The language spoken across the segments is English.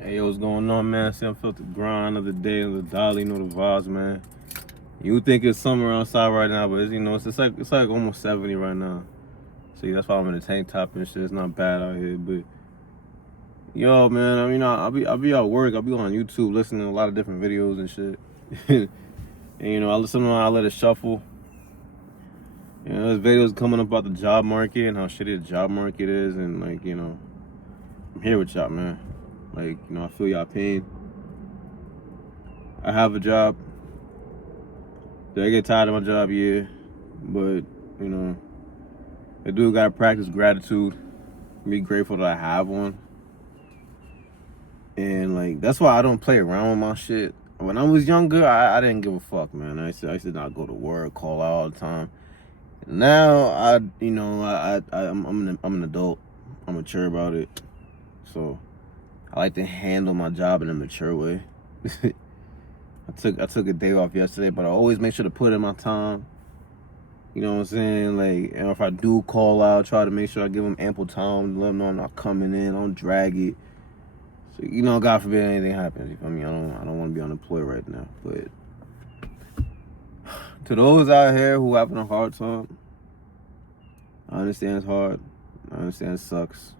Hey, yo, what's going on, man? See, I felt the grind of the day of the dolly, you know the vibes, man. You think it's summer outside right now, but it's like almost 70 right now. See, that's why I'm in a tank top and shit. It's not bad out here, but yo, man, I mean, I'll be at work. I'll be on YouTube listening to a lot of different videos and shit. And you know, sometimes I let it shuffle. You know, there's videos coming up about the job market and how shitty the job market is, and like, you know, I'm here with y'all, man. Like, you know, I feel y'all pain. I have a job. Do I get tired of my job? Yeah. But, you know, I do gotta practice gratitude. Be grateful that I have one. And like that's why I don't play around with my shit. When I was younger, I didn't give a fuck, man. I used to not go to work, call out all the time. Now I'm an adult. I'm mature about it. So I like to handle my job in a mature way. I took a day off yesterday, but I always make sure to put in my time. You know what I'm saying? Like, and if I do call out, try to make sure I give them ample time to let them know I'm not coming in. I don't drag it. So, you know, God forbid anything happens. You feel me? I don't want to be unemployed right now. But to those out here who having a hard time, I understand it's hard. I understand it sucks.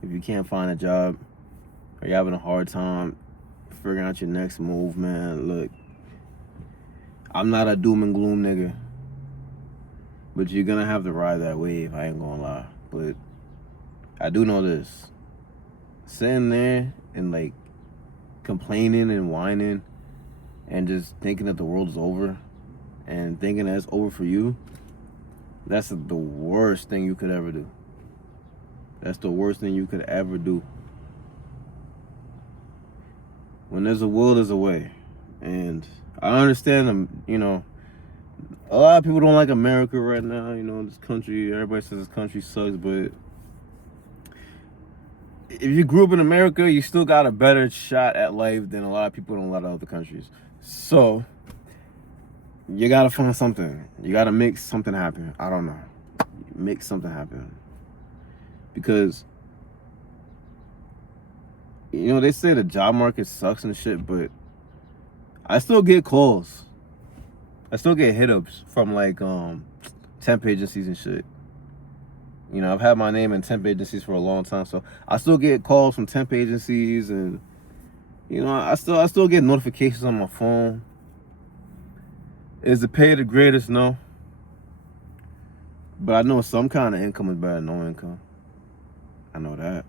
If you can't find a job or you're having a hard time figuring out your next move, man, look, I'm not a doom and gloom nigga. But you're gonna have to ride that wave, I ain't gonna lie. But I do know this. Sitting there and like complaining and whining and just thinking that the world is over and thinking that it's over for you, that's the worst thing you could ever do. That's the worst thing you could ever do. When there's a will, there's a way. And I understand them, you know, a lot of people don't like America right now. You know, this country, everybody says this country sucks, but if you grew up in America, you still got a better shot at life than a lot of people in a lot of other countries. So, you gotta find something. You gotta make something happen. I don't know. Make something happen. Because, you know, they say the job market sucks and shit, but I still get calls. I still get hit ups from like temp agencies and shit. You know, I've had my name in temp agencies for a long time, so I still get calls from temp agencies, and you know, I still get notifications on my phone. Is the pay the greatest? No, but I know some kind of income is better than no income. I know that.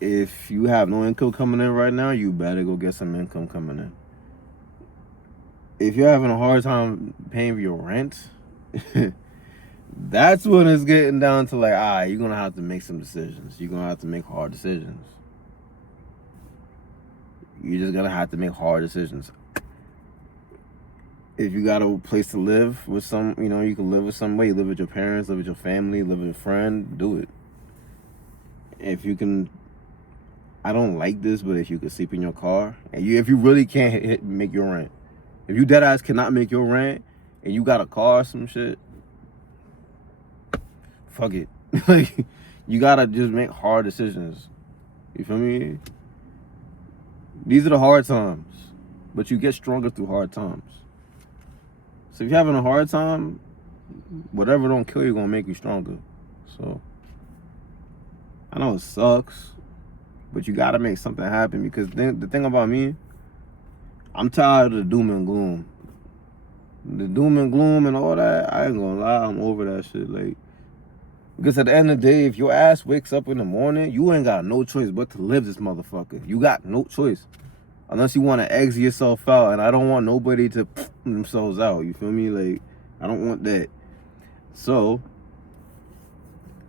If you have no income coming in right now, you better go get some income coming in. If you're having a hard time paying for your rent, that's when it's getting down to like, you're gonna have to make some decisions. You're gonna have to make hard decisions. You're just gonna have to make hard decisions. If you got a place to live with some, you know, you can live with somebody, live with your parents, live with your family, live with a friend, do it. If you can, I don't like this, but if you could sleep in your car, and if you really can't make your rent, if you dead ass cannot make your rent, and you got a car or some shit, fuck it. Like, you gotta just make hard decisions. You feel me? These are the hard times, but you get stronger through hard times. So if you're having a hard time, whatever don't kill you gonna make you stronger. So I know it sucks, but you gotta make something happen, because the thing about me, I'm tired of the doom and gloom. The doom and gloom and all that, I ain't gonna lie, I'm over that shit. Like, because at the end of the day, if your ass wakes up in the morning, you ain't got no choice but to live this motherfucker. You got no choice. Unless you want to exit yourself out, and I don't want nobody to themselves out. You feel me? Like, I don't want that. So,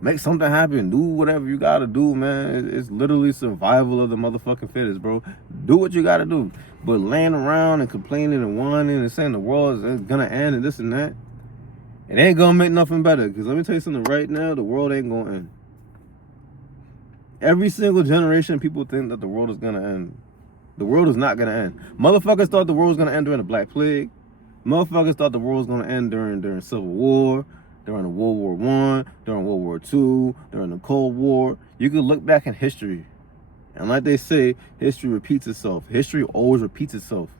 make something happen. Do whatever you gotta do, man. It's literally survival of the motherfucking fittest, bro. Do what you gotta do. But laying around and complaining and whining and saying the world is gonna end and this and that, it ain't gonna make nothing better. Because let me tell you something right now, the world ain't gonna end. Every single generation, people think that the world is gonna end. The world is not gonna end. Motherfuckers thought the world was gonna end during the Black Plague. Motherfuckers thought the world was gonna end during Civil War, during the World War I, during World War II, during the Cold War. You can look back in history, and like they say, history repeats itself. History always repeats itself.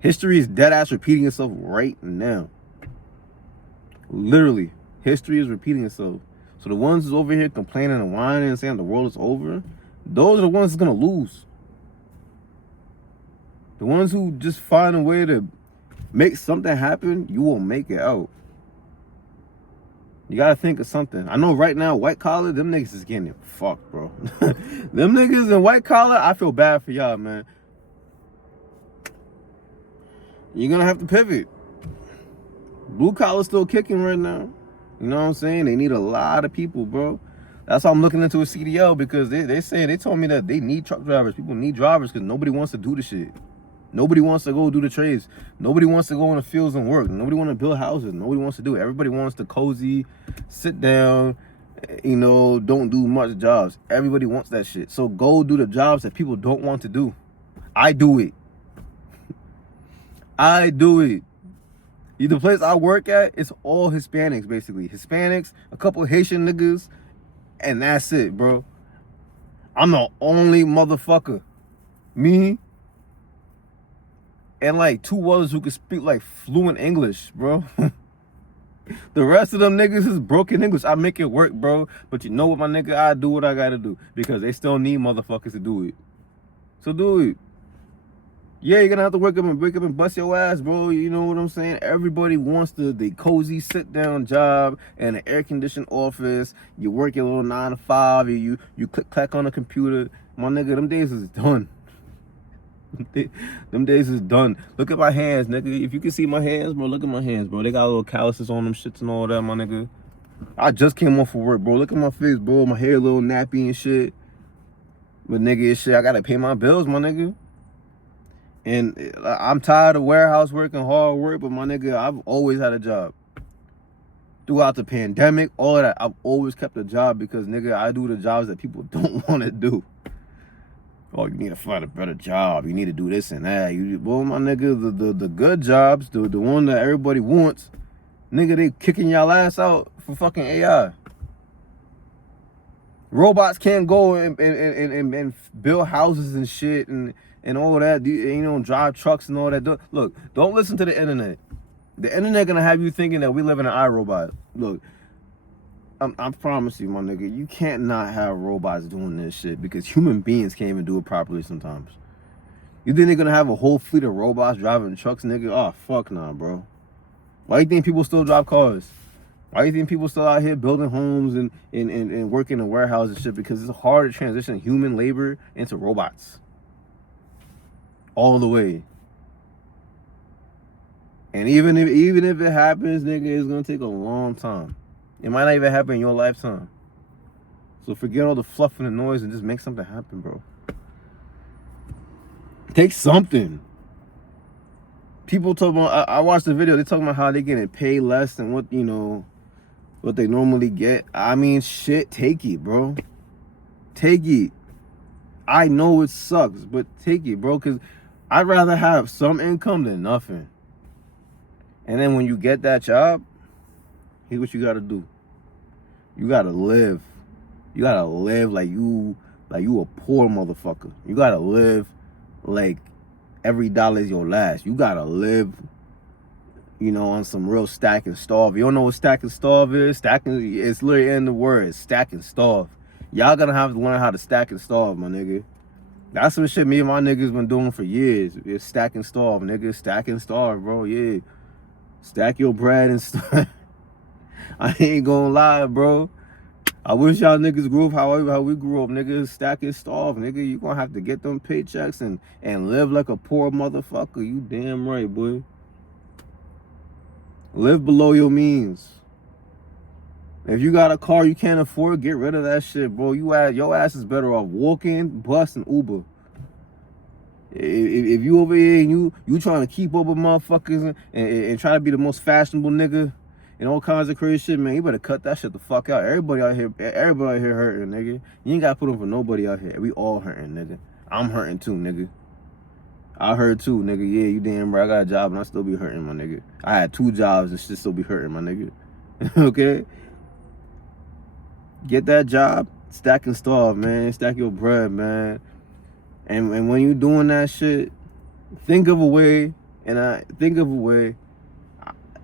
History is dead ass repeating itself right now. Literally, history is repeating itself. So the ones who's over here complaining and whining and saying the world is over, those are the ones that's gonna lose. The ones who just find a way to make something happen, you will make it out. You gotta think of something. I know right now, white collar, them niggas is getting it fucked, bro. Them niggas in white collar, I feel bad for y'all, man. You're gonna have to pivot. Blue collar still kicking right now. You know what I'm saying? They need a lot of people, bro. That's why I'm looking into a CDL, because they told me that they need truck drivers. People need drivers because nobody wants to do the shit. Nobody wants to go do the trades. Nobody wants to go in the fields and work. Nobody wants to build houses. Nobody wants to do it. Everybody wants to cozy, sit down, you know, don't do much jobs. Everybody wants that shit. So go do the jobs that people don't want to do. I do it. I do it. The place I work at, it's all Hispanics, basically. Hispanics, a couple Haitian niggas, and that's it, bro. I'm the only motherfucker. Me and like two others who can speak like fluent English, bro. The rest of them niggas is broken English. I make it work, bro. But you know what, my nigga? I do what I gotta do because they still need motherfuckers to do it. So do it. Yeah, you're gonna have to wake up and bust your ass, bro. You know what I'm saying? Everybody wants the cozy sit-down job and an air-conditioned office. You work your little 9 to 5. You click on the computer. My nigga, them days is done. Them days is done. Look at my hands, nigga. If you can see my hands, bro, look at my hands, bro. They got little calluses on them shits and all that, my nigga. I just came off of work, bro. Look at my face, bro. My hair a little nappy and shit. But nigga, shit, I gotta pay my bills, my nigga. And I'm tired of warehouse work and hard work, but my nigga, I've always had a job. Throughout the pandemic, all of that, I've always kept a job because, nigga, I do the jobs that people don't want to do. Oh, you need to find a better job. You need to do this and that. Well, my nigga, the good jobs, the one that everybody wants, nigga, they kicking y'all ass out for fucking AI. Robots can't go and build houses and shit and all that, you know, drive trucks and all that. Look, don't listen to the internet. The internet gonna have you thinking that we live in an iRobot. Look, I promise you, my nigga, you can't not have robots doing this shit because human beings can't even do it properly sometimes. You think they're gonna have a whole fleet of robots driving trucks, nigga? Oh, fuck nah, bro. Why do you think people still drive cars? Why do you think people still out here building homes and working in warehouses and shit? Because it's hard to transition human labor into robots. All the way. And even if it happens, nigga, it's gonna take a long time. It might not even happen in your lifetime. So forget all the fluff and the noise and just make something happen, bro. Take something. People talk about, I watched the video, they talking about how they getting paid less than what, you know, what they normally get. I mean, shit, take it, bro. Take it. I know it sucks, but take it, bro, because I'd rather have some income than nothing. And then when you get that job, here's what you gotta do. You gotta live. You gotta live like you a poor motherfucker. You gotta live like every dollar is your last. You gotta live, you know, on some real stack and starve. You don't know what stack and starve is? Stacking, it's literally in the word, stack and starve. Y'all gonna have to learn how to stack and starve, my nigga. That's some shit me and my niggas been doing for years. It's stack and starve, nigga. Stack and starve, bro, yeah. Stack your bread and stuff. I ain't gonna lie, bro. I wish y'all niggas grew up how we grew up, niggas. Stack and starve, nigga. You gonna have to get them paychecks and live like a poor motherfucker. You damn right, boy. Live below your means. If you got a car you can't afford, get rid of that shit, bro. Your ass is better off walking, bus, and Uber. If you over here and you trying to keep up with motherfuckers and try to be the most fashionable nigga and all kinds of crazy shit, man, you better cut that shit the fuck out. Everybody out here hurting, nigga. You ain't gotta put on for nobody out here. We all hurting, nigga. I'm hurting too, nigga. I hurt too, nigga. Yeah, you damn right. I got a job and I still be hurting, my nigga. I had 2 jobs and shit still be hurting, my nigga. Okay? Get that job, stack and starve, man. Stack your bread, man. And when you doing that shit, think of a way, and I think of a way.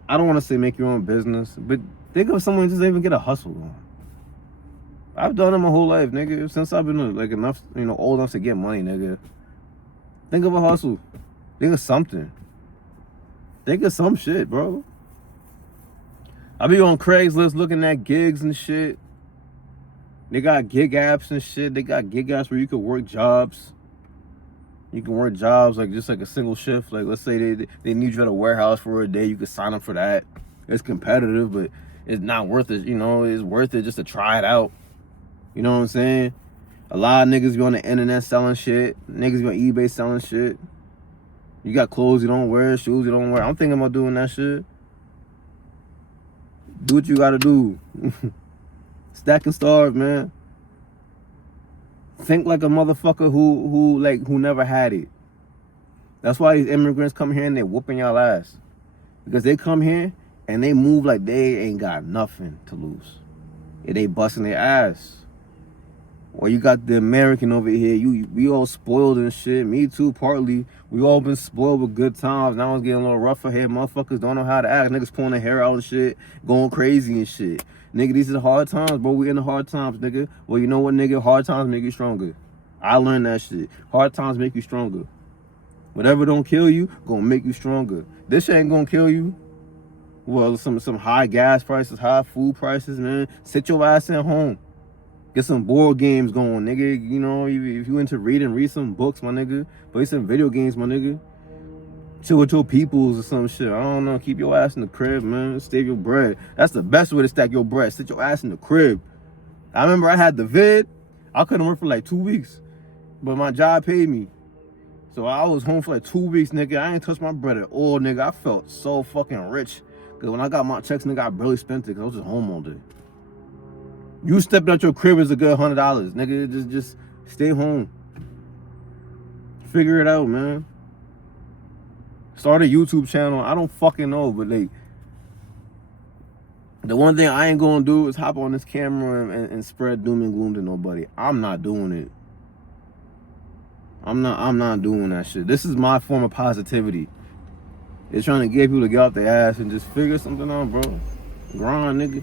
I don't want to say make your own business, but think of someone just even get a hustle going. I've done it my whole life, nigga. Since I've been like enough, old enough to get money, nigga. Think of a hustle. Think of something. Think of some shit, bro. I be on Craigslist looking at gigs and shit. They got gig apps and shit. They got gig apps where you can work jobs. You can work jobs like just like a single shift. Like let's say they need you at a warehouse for a day. You can sign up for that. It's competitive, but it's not worth it. It's worth it just to try it out. You know what I'm saying? A lot of niggas be on the internet selling shit. Niggas be on eBay selling shit. You got clothes you don't wear, shoes you don't wear. I'm thinking about doing that shit. Do what you gotta do. Stack and starve, man. Think like a motherfucker who never had it. That's why these immigrants come here and they whooping y'all ass. Because they come here and they move like they ain't got nothing to lose. And they busting their ass. Or you got the American over here. We all spoiled and shit. Me too, partly. We all been spoiled with good times. Now it's getting a little rougher here. Motherfuckers don't know how to act. Niggas pulling their hair out and shit. Going crazy and shit. Nigga, these are the hard times, bro. We in the hard times, nigga. Well, you know what, nigga? Hard times make you stronger. I learned that shit. Hard times make you stronger. Whatever don't kill you, gonna make you stronger. This shit ain't gonna kill you. Well, some high gas prices, high food prices, man. Sit your ass at home. Get some board games going, nigga. If you into reading, read some books, my nigga. Play some video games, my nigga. Chill with your peoples or some shit. I don't know. Keep your ass in the crib, man. Save your bread. That's the best way to stack your bread. Sit your ass in the crib. I remember I had the vid. I couldn't work for like 2 weeks. But my job paid me. So I was home for like 2 weeks, nigga. I ain't touched my bread at all, nigga. I felt so fucking rich. Because when I got my checks, nigga, I barely spent it because I was just home all day. You stepping out your crib is a good $100, nigga. Just stay home. Figure it out, man. Start a YouTube channel. I don't fucking know, but like, the one thing I ain't gonna do is hop on this camera and spread doom and gloom to nobody. I'm not doing it. I'm not doing that shit. This is my form of positivity. It's trying to get people to get off their ass and just figure something out, bro. Grind, nigga.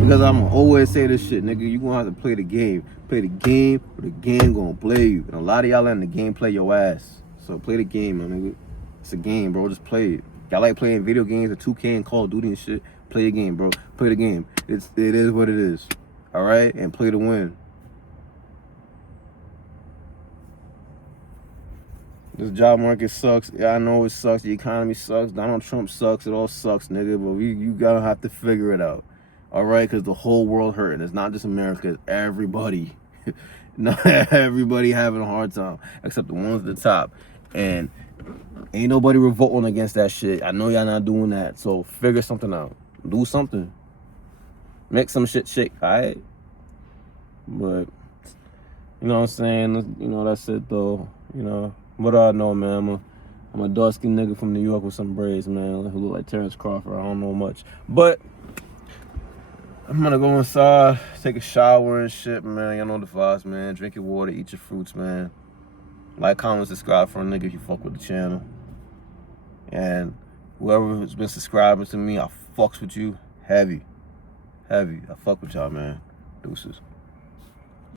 Because I'm gonna always say this shit, nigga. You gonna have to play the game. Play the game, or the game gonna play you. And a lot of y'all letting the game play your ass. So play the game, my nigga. It's a game, bro. Just play it. Y'all like playing video games, or 2K and Call of Duty and shit. Play the game, bro. Play the game. It is what it is. All right, and play to win. This job market sucks. Yeah, I know it sucks. The economy sucks. Donald Trump sucks. It all sucks, nigga. But you gotta have to figure it out. All right, because the whole world hurting. It's not just America. It's everybody. Not everybody having a hard time, except the ones at the top. And ain't nobody revolting against that shit. I know y'all not doing that. So figure something out. Do something. Make some shit shake, all right? But, you know what I'm saying? That's it, though. What do I know, man? I'm a dark-skinned nigga from New York with some braids, man, who look like Terrence Crawford. I don't know much. But I'm gonna go inside, take a shower and shit, man. Y'all know the vibes, man. Drink your water, eat your fruits, man. Like, comment, subscribe for a nigga if you fuck with the channel. And whoever has been subscribing to me, I fucks with you heavy. I fuck with y'all, man. Deuces.